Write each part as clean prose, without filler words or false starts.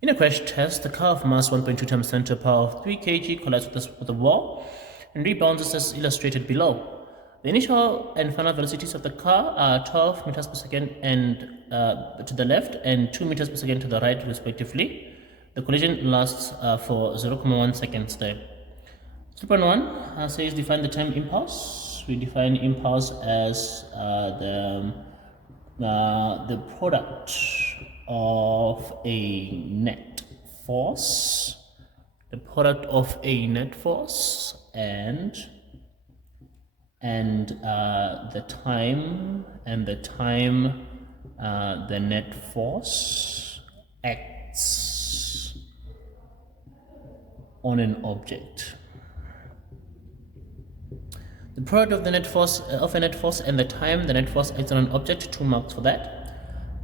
In a crash test, the car of mass 1.2 times 10 to the power of 3 kg collides with the wall and rebounds as illustrated below. The initial and final velocities of the car are 12 meters per second and to the left and 2 meters per second to the right, respectively. The collision lasts for 0.1 seconds there. 3.1 says define the term impulse. We define impulse as the product of a net force, and the time the net force acts on an object. The product of the net force and the time the net force acts on an object, 2 marks for that.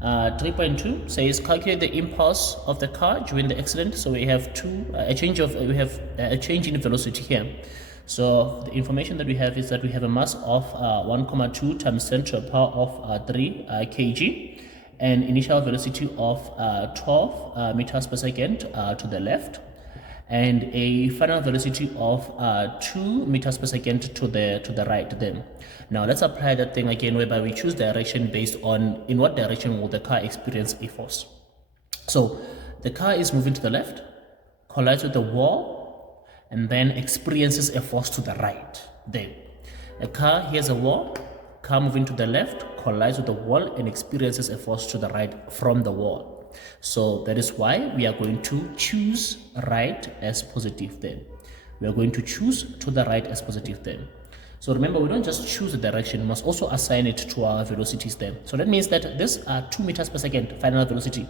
3.2 says calculate the impulse of the car during the accident. So we have a change in velocity here. So the information that we have is that we have a mass of 1,2 times 10 to the power of 3 kg, and initial velocity of 12 meters per second to the left, and a final velocity of 2 meters per second to the right. Then now let's apply that thing again, whereby we choose direction based on in what direction will the car experience a force. So the car is moving to the left, collides with the wall, and then experiences a force to the right. Then a car here's a wall, car moving to the left, collides with the wall and experiences a force to the right from the wall. So that is why we are going to choose right as positive then. We are going to choose to the right as positive then. So remember, we don't just choose the direction, we must also assign it to our velocities then. So that means that this 2 meters per second final velocity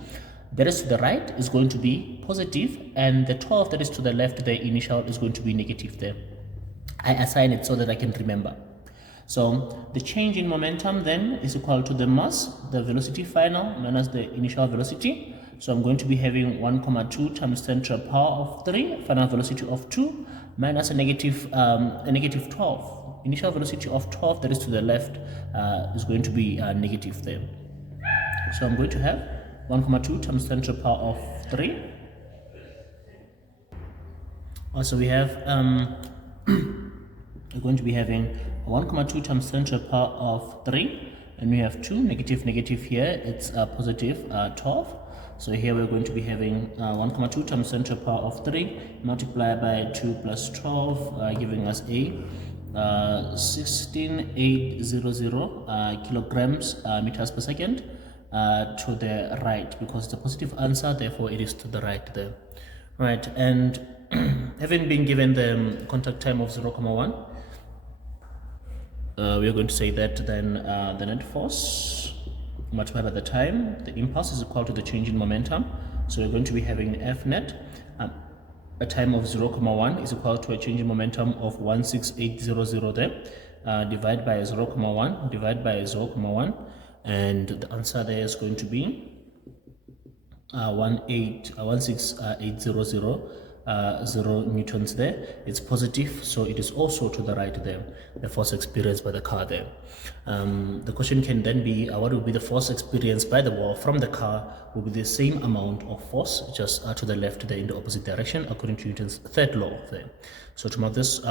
that is to the right is going to be positive, and the 12 that is to the left, the initial, is going to be negative there. I assign it so that I can remember. So the change in momentum then is equal to the mass, the velocity final, minus the initial velocity. So I'm going to be having 1,2 times 10 to the power of 3, final velocity of 2, minus a negative 12. Initial velocity of 12 that is to the left is going to be negative there. So I'm going to have 1,2 times 10 to the power of 3. Also we have we're going to be having 1,2 times 10 to the power of 3, and we have 2 negative here, it's positive 12. So here we're going to be having 1,2 times 10 to the power of 3 multiplied by 2 plus 12, giving us a 16,800 kilograms meters per second to the right, because it's a positive answer, therefore it is to the right there. Right, and having been given the contact time of 0,1, we are going to say that then the net force multiplied by the time, the impulse, is equal to the change in momentum. So we're going to be having F net, a time of 0,1 is equal to a change in momentum of 16,800 there, divide by 0,1, divide by 0,1, and the answer there is going to be 16,800 0 newtons there. It's positive, so it is also to the right there, the force experienced by the car there. The question can then be what will be the force experienced by the wall from the car will be the same amount of force, just to the left there in the opposite direction, according to Newton's third law there. So to mark this,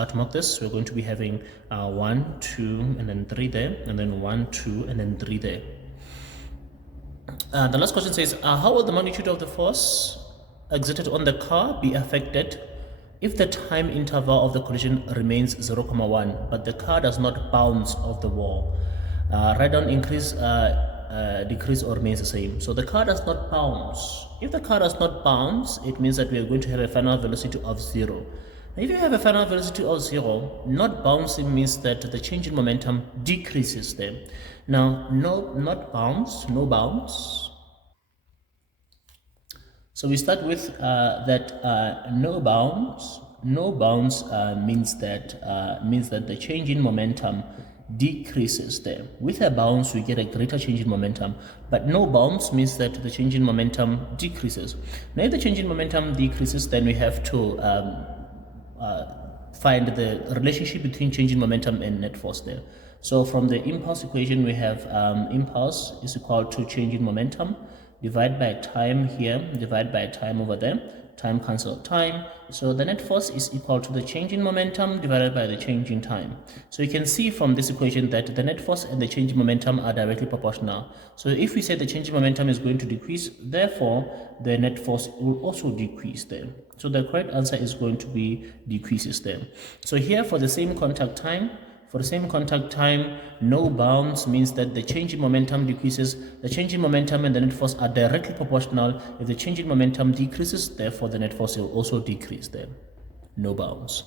we're going to be having 1, 2, and then 3 there, and then 1, 2, and then 3 there. The last question says, how will the magnitude of the force exerted on the car be affected if the time interval of the collision remains 0,1 but the car does not bounce off the wall? Write down increase, decrease, or remains the same. So the car does not bounce. If the car does not bounce, it means that we are going to have a final velocity of 0. Now, if you have a final velocity of 0, not bouncing means that the change in momentum decreases there. Now, no bounce. So we start with that no bounce. No bounce means that the change in momentum decreases there. With a bounce, we get a greater change in momentum, but no bounce means that the change in momentum decreases. Now, if the change in momentum decreases, then we have to find the relationship between change in momentum and net force there. So from the impulse equation, we have impulse is equal to change in momentum divide by time here, divide by time over there, time cancel time. So the net force is equal to the change in momentum divided by the change in time. So you can see from this equation that the net force and the change in momentum are directly proportional. So if we say the change in momentum is going to decrease, therefore the net force will also decrease there. So the correct answer is going to be decreases there. So here for the same contact time, no bounds means that the change in momentum decreases. The change in momentum and the net force are directly proportional. If the change in momentum decreases, therefore the net force will also decrease there. No bounds.